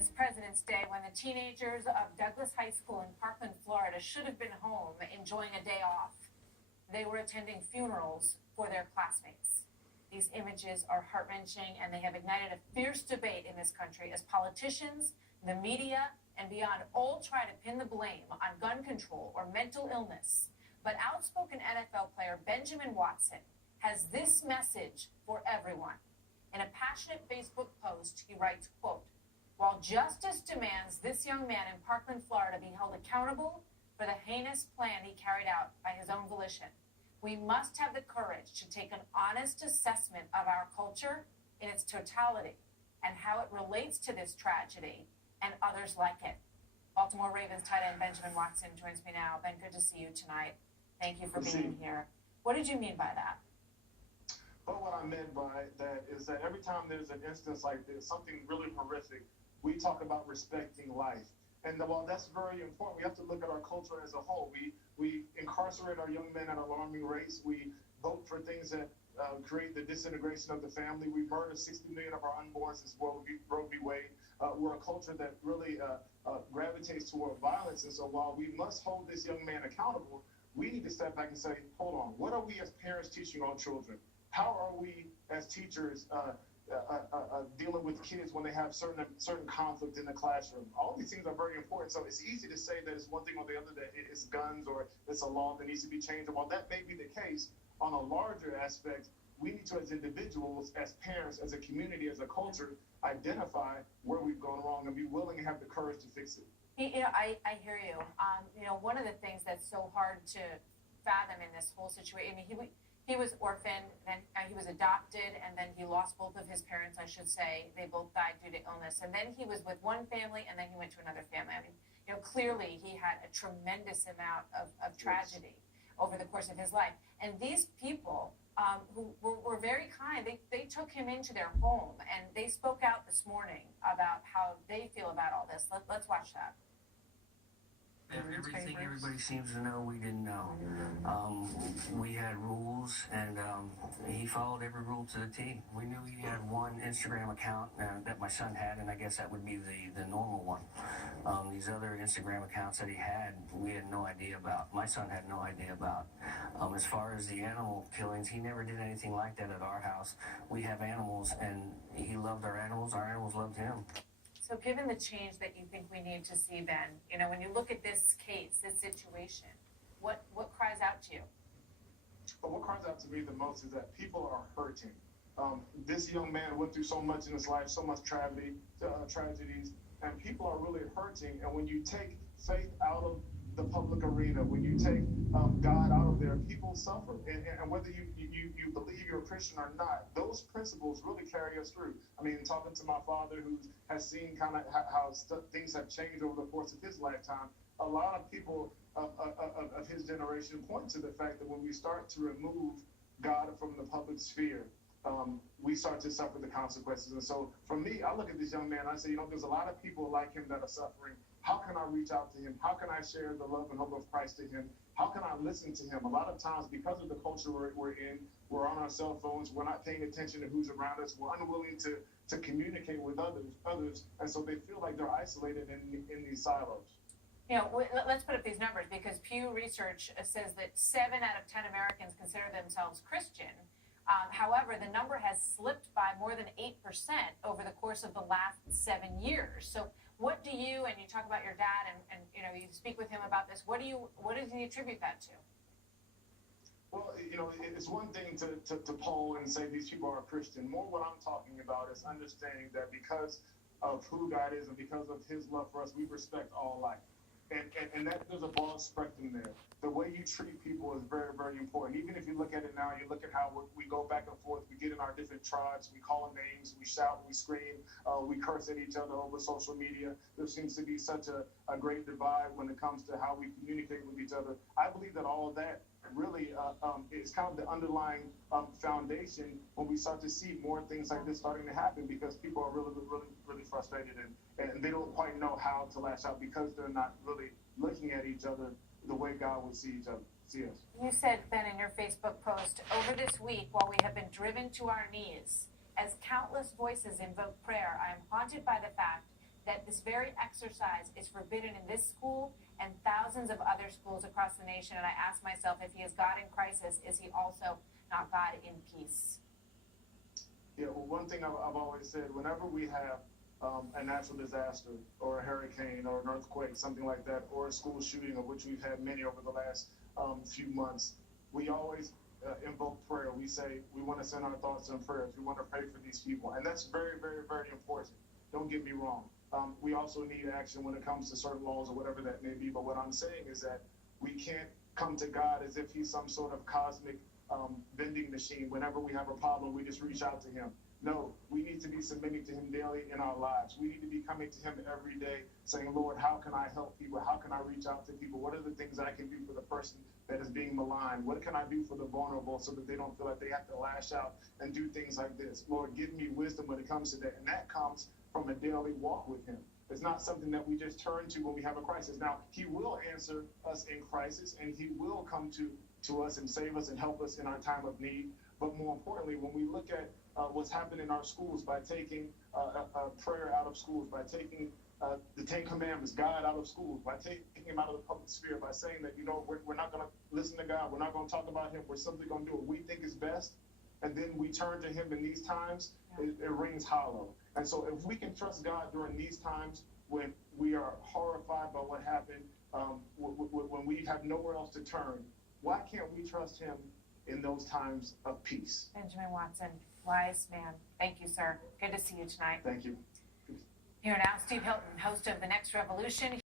this President's Day when the teenagers of Douglas High School in Parkland, Florida should have been home enjoying a day off. They were attending funerals for their classmates. These images are heart-wrenching, and they have ignited a fierce debate in this country as politicians, the media, and beyond all try to pin the blame on gun control or mental illness. But outspoken NFL player Benjamin Watson has this message for everyone. In a passionate Facebook post, he writes, quote, "While justice demands this young man in Parkland, Florida be held accountable for the heinous plan he carried out by his own volition, we must have the courage to take an honest assessment of our culture in its totality and how it relates to this tragedy and others like it." Baltimore Ravens tight end Benjamin Watson joins me now. Ben, good to see you tonight. Thank you for being here. What did you mean by that? Well, what I meant by that is that every time there's an instance like this, something really horrific, we talk about respecting life. And while that's very important, we have to look at our culture as a whole. We incarcerate our young men at alarming rates. We vote for things that create the disintegration of the family. We murder 60 million of our unborns as Roe v. Wade. We're a culture that really gravitates toward violence. And so while we must hold this young man accountable, we need to step back and say, hold on, what are we as parents teaching our children? How are we as teachers dealing with kids when they have certain conflict in the classroom? All these things are very important. So it's easy to say that it's one thing or the other, that it's guns or it's a law that needs to be changed. And while that may be the case, on a larger aspect, we need to, as individuals, as parents, as a community, as a culture, identify where we've gone wrong and be willing to have the courage to fix it. You know, I hear you. One of the things that's so hard to fathom in this whole situation, I mean, he was orphaned, then he was adopted, and then he lost both of his parents, I should say. They both died due to illness. And then he was with one family, and then he went to another family. I mean, clearly he had a tremendous amount of tragedy over the course of his life. And these people who were very kind, they took him into their home, and they spoke out this morning about how they feel about all this. Let's watch that. Everything everybody seems to know, we didn't know. We had rules, and he followed every rule to the T. We knew he had one Instagram account that my son had, and I guess that would be the normal one. These other Instagram accounts that he had, we had no idea about. My son had no idea about. As far as the animal killings, he never did anything like that at our house. We have animals, and he loved our animals loved him. So given the change that you think we need to see, Ben, when you look at this case, this situation, what cries out to you? Well, what cries out to me the most is that people are hurting. This young man went through so much in his life, so much tragedies, and people are really hurting. And when you take faith out of the public arena, when you take God out of there, people suffer. And whether you believe you're a Christian or not, those principles really carry us through. I mean, talking to my father, who has seen kind of how things have changed over the course of his lifetime, a lot of people of his generation point to the fact that when we start to remove God from the public sphere, we start to suffer the consequences. And so for me, I look at this young man, I say, there's a lot of people like him that are suffering. How can I reach out to him? How can I share the love and hope of Christ to him? How can I listen to him? A lot of times, because of the culture we're in, we're on our cell phones, we're not paying attention to who's around us, we're unwilling to communicate with others, and so they feel like they're isolated in these silos. Let's put up these numbers, because Pew Research says that 7 out of 10 Americans consider themselves Christian. However, the number has slipped by more than 8% over the course of the last 7 years. So what do you, and you talk about your dad, and you speak with him about this, what does he attribute that to? Well, it's one thing to poll and say these people are Christian. More what I'm talking about is understanding that because of who God is and because of his love for us, we respect all life. And that there's a broad spectrum there. The way you treat people is very, very important. Even if you look at it now, you look at how we go back and forth, we get in our different tribes, we call names, we shout, we scream, we curse at each other over social media. There seems to be such a great divide when it comes to how we communicate with each other. I believe that all of that really is kind of the underlying foundation when we start to see more things like this starting to happen, because people are really, really, really frustrated and they don't quite know how to lash out because they're not really looking at each other the way God would see us. You said, Ben, in your Facebook post, over this week, while we have been driven to our knees, as countless voices invoke prayer, I am haunted by the fact that this very exercise is forbidden in this school and thousands of other schools across the nation. And I ask myself, if he is God in crisis, is he also not God in peace? Yeah, well, one thing I've always said, whenever we have a natural disaster or a hurricane or an earthquake, something like that, or a school shooting, of which we've had many over the last few months, we always invoke prayer. We say we want to send our thoughts and prayers. We want to pray for these people. And that's very, very, very important. Don't get me wrong. We also need action when it comes to certain laws or whatever that may be. But what I'm saying is that we can't come to God as if he's some sort of cosmic vending machine. Whenever we have a problem, we just reach out to him. No, we need to be submitting to him daily in our lives. We need to be coming to him every day saying, Lord, how can I help people? How can I reach out to people? What are the things I can do for the person that is being maligned? What can I do for the vulnerable so that they don't feel like they have to lash out and do things like this? Lord, give me wisdom when it comes to that. And that comes from a daily walk with him. It's not something that we just turn to when we have a crisis. Now, he will answer us in crisis, and he will come to us and save us and help us in our time of need. But more importantly, when we look at what's happened in our schools by taking prayer out of schools, by taking the Ten Commandments, God, out of schools, by taking him out of the public sphere, by saying that, you know, we're not going to listen to God, we're not going to talk about him, we're simply going to do what we think is best, and then we turn to him in these times, it rings hollow. And so if we can trust God during these times when we are horrified by what happened, when we have nowhere else to turn, why can't we trust him in those times of peace? Benjamin Watson, wise man. Thank you, sir. Good to see you tonight. Thank you. Here now, Steve Hilton, host of The Next Revolution.